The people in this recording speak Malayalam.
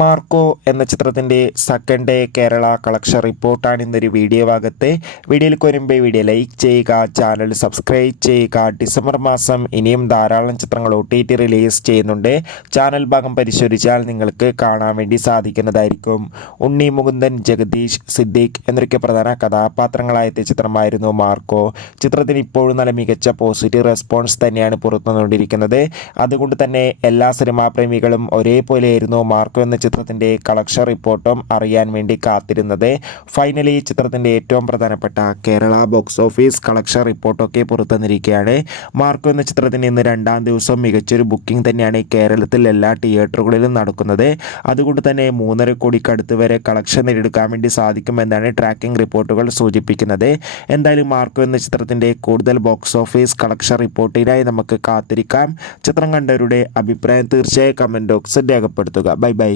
മാർക്കോ എന്ന ചിത്രത്തിൻ്റെ സെക്കൻഡ് ഡേ കേരള കളക്ഷൻ റിപ്പോർട്ടാണ് ഇന്നൊരു വീഡിയോ ഭാഗത്ത്. വീഡിയോയിൽ വരുമ്പോൾ വീഡിയോ ലൈക്ക് ചെയ്യുക, ചാനൽ സബ്സ്ക്രൈബ് ചെയ്യുക. ഡിസംബർ മാസം ഇനിയും ധാരാളം ചിത്രങ്ങൾ OTT റിലീസ് ചെയ്യുന്നുണ്ട്. ചാനൽ ഭാഗം പരിശോധിച്ചാൽ നിങ്ങൾക്ക് കാണാൻ വേണ്ടി സാധിക്കുന്നതായിരിക്കും. ഉണ്ണി മുകുന്ദൻ, ജഗദീഷ്, സിദ്ദീഖ് എന്നൊക്കെ പ്രധാന കഥാപാത്രങ്ങളായ ചിത്രമായിരുന്നു മാർക്കോ. ചിത്രത്തിന് ഇപ്പോഴും നല്ല മികച്ച പോസിറ്റീവ് റെസ്പോൺസ് തന്നെയാണ് പുറത്തുവന്നുകൊണ്ടിരിക്കുന്നത്. അതുകൊണ്ട് തന്നെ എല്ലാ സിനിമാ പ്രേമികളും ഒരേപോലെയായിരുന്നു മാർക്കോ എന്ന ചിത്രത്തിൻ്റെ കളക്ഷൻ റിപ്പോർട്ടും അറിയാൻ വേണ്ടി കാത്തിരുന്നത്. ഫൈനലി ചിത്രത്തിൻ്റെ ഏറ്റവും പ്രധാനപ്പെട്ട കേരള ബോക്സ് ഓഫീസ് കളക്ഷൻ റിപ്പോർട്ടൊക്കെ പുറത്തുവന്നിരിക്കുകയാണ്. മാർക്കോ എന്ന ചിത്രത്തിന് ഇന്ന് 2ാം ദിവസം മികച്ചൊരു ബുക്കിംഗ് തന്നെയാണ് കേരളത്തിൽ എല്ലാ തിയേറ്ററുകളിലും നടക്കുന്നത്. അതുകൊണ്ട് തന്നെ 3.5 കോടിക്കടുത്ത് വരെ കളക്ഷൻ നേടിയെടുക്കാൻ വേണ്ടി സാധിക്കുമെന്നാണ് ട്രാക്കിംഗ് റിപ്പോർട്ടുകൾ സൂചിപ്പിക്കുന്നത്. എന്തായാലും മാർക്കോ എന്ന ചിത്രത്തിൻ്റെ കൂടുതൽ ബോക്സ് ഓഫീസ് കളക്ഷൻ റിപ്പോർട്ടിനായി നമുക്ക് കാത്തിരിക്കാം. ചിത്രം കണ്ടവരുടെ അഭിപ്രായം തീർച്ചയായും കമൻറ്റ് ബോക്സിൽ രേഖപ്പെടുത്തുക. Bye bye.